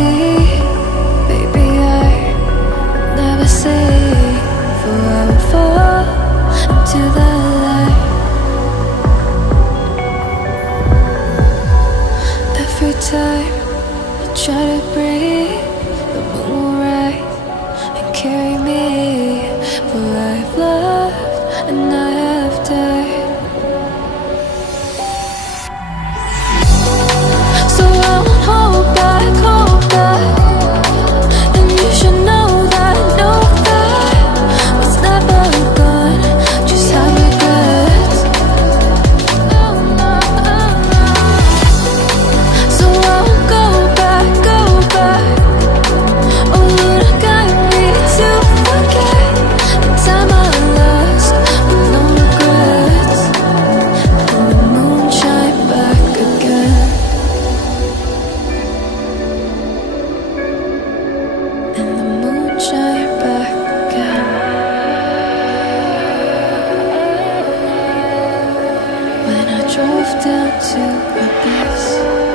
see. Baby, I never say, for I will fall into the light. Every time I try to breathe, the moon will rise and carry me. For I've loved and I have died. So I won't hold back, hold back. And you should know that what's never gone just have regrets. So I won't go back, go back. Oh Lord, guide me to forget the time I lost with no regrets. And the moon shine back again. And the moon shine back again. When I drove down to abyss.